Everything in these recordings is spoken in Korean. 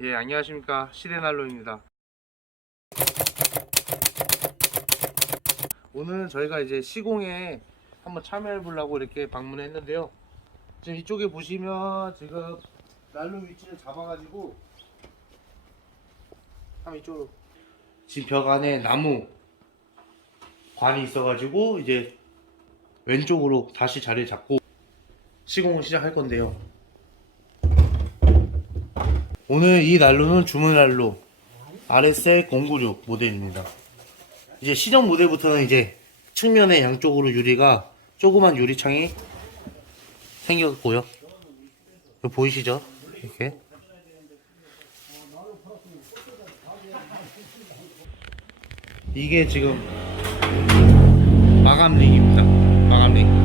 예, 안녕하십니까. 시대난로입니다. 오늘 저희가 이제 시공에 한번 참여해 보려고 이렇게 방문했는데요. 지금 이쪽에 보시면 지금 난로 위치를 잡아가지고 한번 이쪽으로, 지금 벽 안에 나무 관이 있어가지고 이제 왼쪽으로 다시 자리를 잡고 시공을 시작할 건데요. 오늘 이 난로는 주문 난로 RSL096 모델입니다. 이제 시정 모델부터는 이제 측면에 양쪽으로 유리가 조그만 유리창이 생겼고요. 이거 보이시죠? 이렇게. 이게 지금 마감링입니다. 마감링.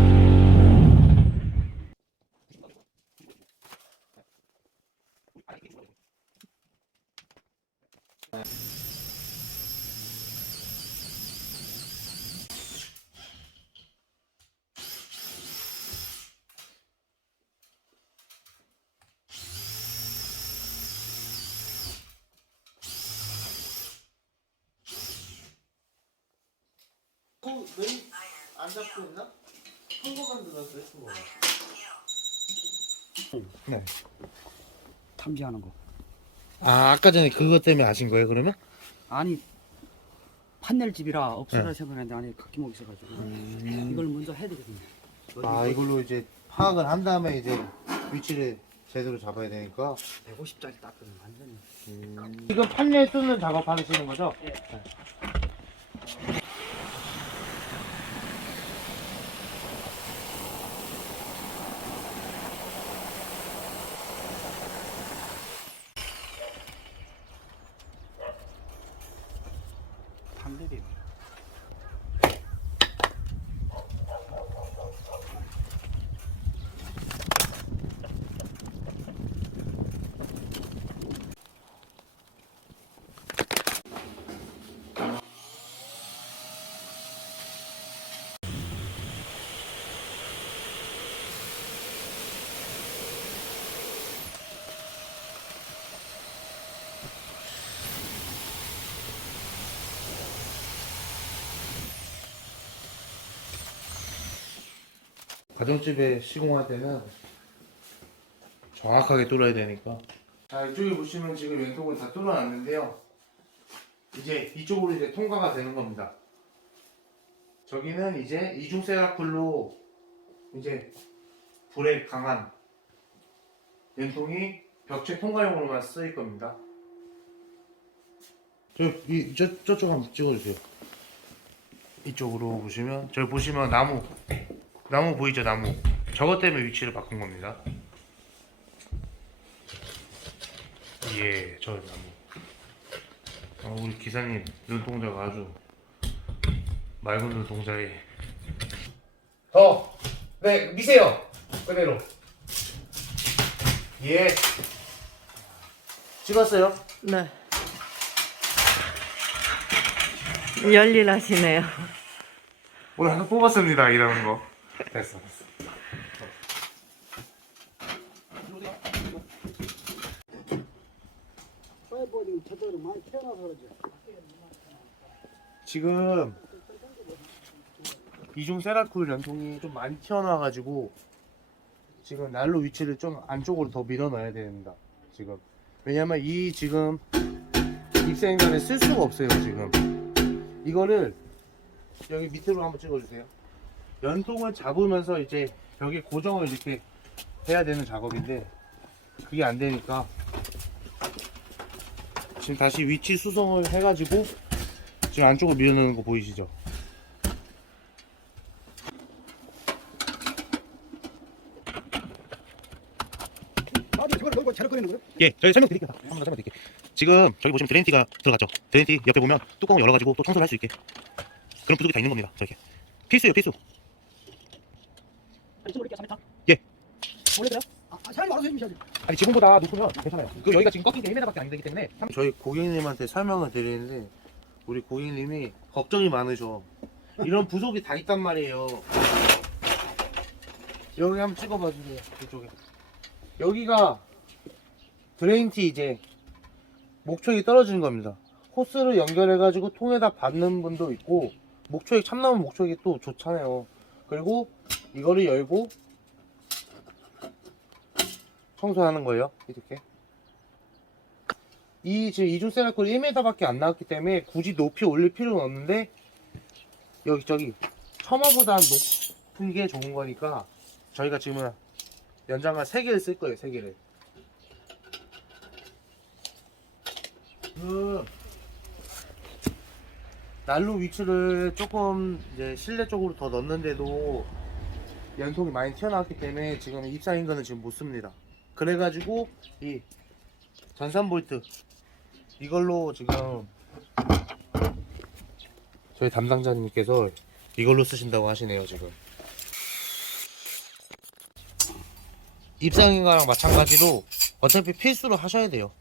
왜 안 잡고 있나? 큰 거만 들었어요, 큰 거. 네. 탐지하는 거. 아, 아까 전에 그것 때문에 아신 거예요, 그러면? 아니 판넬 집이라 없어라 네. 생각했는데 안에 각기목 있어가지고 이걸 먼저 해야 되거든요. 아, 이걸로 이제 파악을 한 다음에 이제 위치를 제대로 잡아야 되니까. 150짜리 닦으면 완전히. 지금 판넬 뚫는 작업 하시는 거죠? 네. 판넬이. 가정집에 시공할 때는 정확하게 뚫어야 되니까. 자, 이쪽에 보시면 지금 왼쪽을 다 뚫어놨는데요. 이제 이쪽으로 이제 통과가 되는 겁니다. 저기는 이제 이중 세라클로 이제 불에 강한 연통이 벽체 통과용으로만 쓰일 겁니다. 저쪽 한번 찍어주세요. 이쪽으로 보시면, 저기 보시면 나무 보이죠? 나무. 저것 때문에 위치를 바꾼 겁니다. 예, 저 나무. 우리 기사님 눈동자가 아주 맑은 눈동자에. 네, 미세요. 그대로. 예. 찍었어요? 네. 열일하시네요. 오늘 하나 뽑았습니다. 이러는 거. 됐어. 지금 이중 세라쿨 연통이 좀 많이 튀어나와가지고 지금 난로 위치를 좀 안쪽으로 더 밀어넣어야 됩니다. 지금 왜냐면 이 지금 입생전에 쓸 수가 없어요. 지금 이거를 여기 밑으로 한번 찍어주세요. 연통을 잡으면서 이제 벽에 고정을 이렇게 해야 되는 작업인데 그게 안 되니까 지금 다시 위치 수정을 해가지고 지금 안쪽으로 밀어넣는 거 보이시죠? 예, 저희 설명드릴게요. 한번 더 설명드릴게요. 지금 저기 보시면 드레인티가 들어갔죠. 드레인티 옆에 보면 뚜껑을 열어가지고 또 청소를 할 수 있게 그런 부속이 다 있는 겁니다. 저렇게 필수예요, 필수. 예. 아니 지금보다 높으면 괜찮아요. 그 여기가 지금 꺾인 게 1m밖에 안 되기 때문에. 저희 고객님한테 설명을 드리는데 우리 고객님이 걱정이 많으셔. 이런 부속이 다 있단 말이에요. 여기 한번 찍어봐 주세요. 이쪽에. 여기가 드레인티 이제 목초액이 떨어지는 겁니다. 호스를 연결해가지고 통에다 받는 분도 있고 목초액 참나무 목초액이 또 좋잖아요. 그리고 이거를 열고 청소하는 거예요. 이렇게. 이 지금 이중 세라콜이 1m밖에 안 나왔기 때문에 굳이 높이 올릴 필요는 없는데 여기 저기 처마보다 높은 게 좋은 거니까 저희가 지금은 연장관 3개를 쓸 거예요. 3개를. 그 난로 위치를 조금 이제 실내 쪽으로 더 넣는데도 연통이 많이 튀어나왔기 때문에 지금 입사 인근은 지금 못 씁니다. 그래가지고 이 전산 볼트 이걸로 지금 저희 담당자님께서 이걸로 쓰신다고 하시네요. 지금 입상인가랑 마찬가지로 어차피 필수로 하셔야 돼요.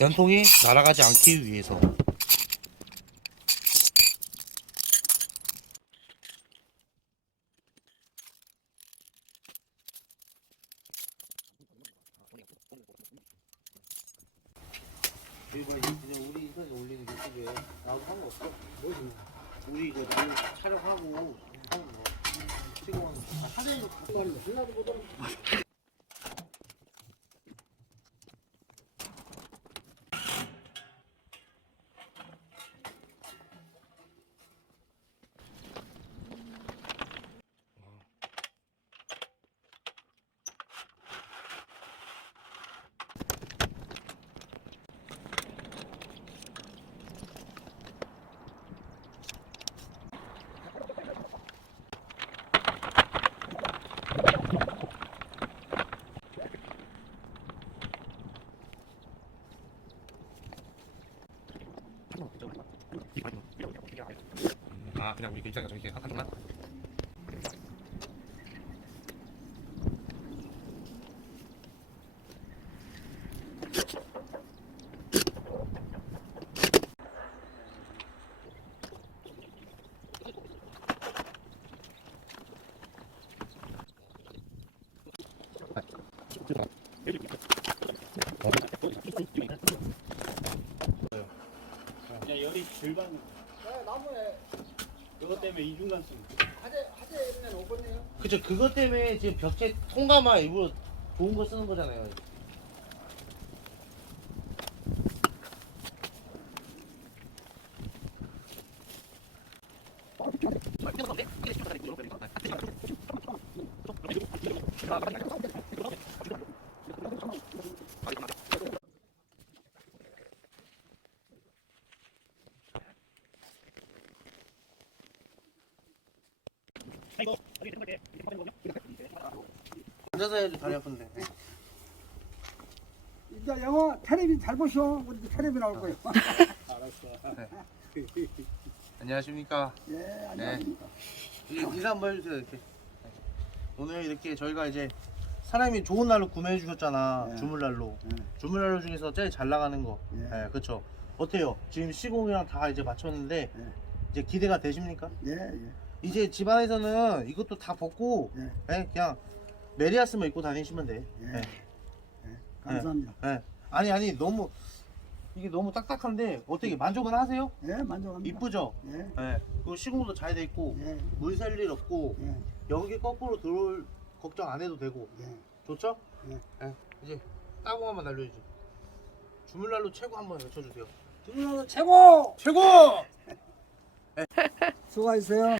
연통이 날아가지 않기 위해서. 이거 우리 이거 올리는 유튜브에 나도 상관없어. 뭐지? 우리 이거 나는 촬영하고 하는 거. 찍어하는 거. 사진도 갖고 왔는데 신나도 보더라고. 아 그냥 우리 그 입장에서 이렇게 하는구나. 그냥 열이 절반. 네, 나무에 이것 때문에 이중간 쓰는. 하재 있는 오븐이에요. 그쵸. 그것 때문에 지금 벽체 통가마 일부러 좋은 거 쓰는 거잖아요. 앉아서 해야지 다리 아픈데. 이제 영화 텔레비 잘 보시오. 우리 텔레비 나올 거예요. 알았어. 안녕하십니까. 예, 안녕하십니까. 인사 한번 해주세요. 이렇게. 오늘 이렇게 저희가 이제 사람이 좋은 날로 구매해 주셨잖아. 네. 주물난로. 네. 주물난로 중에서 제일 잘 나가는 거. 예. 네, 그쵸. 어때요? 지금 시공이랑 다 이제 맞췄는데 예. 이제 기대가 되십니까? 예, 예. 이제 집안에서는 이것도 다 벗고 예. 네, 그냥 메리아스만 입고 다니시면 돼. 예. 네. 예. 감사합니다. 네. 아니 너무 이게 너무 딱딱한데 어떻게 만족은 하세요? 예, 만족합니다. 이쁘죠? 예. 네. 그리고 시공도 잘 돼 있고 예. 물 셀 일 없고 예. 여기 거꾸로 들어올 걱정 안 해도 되고 예. 좋죠? 예. 네. 이제 따봉 한번 날려주죠. 주물난로 최고 한번 외쳐주세요. 주문하고 최고! 최고! 수고하셨어요.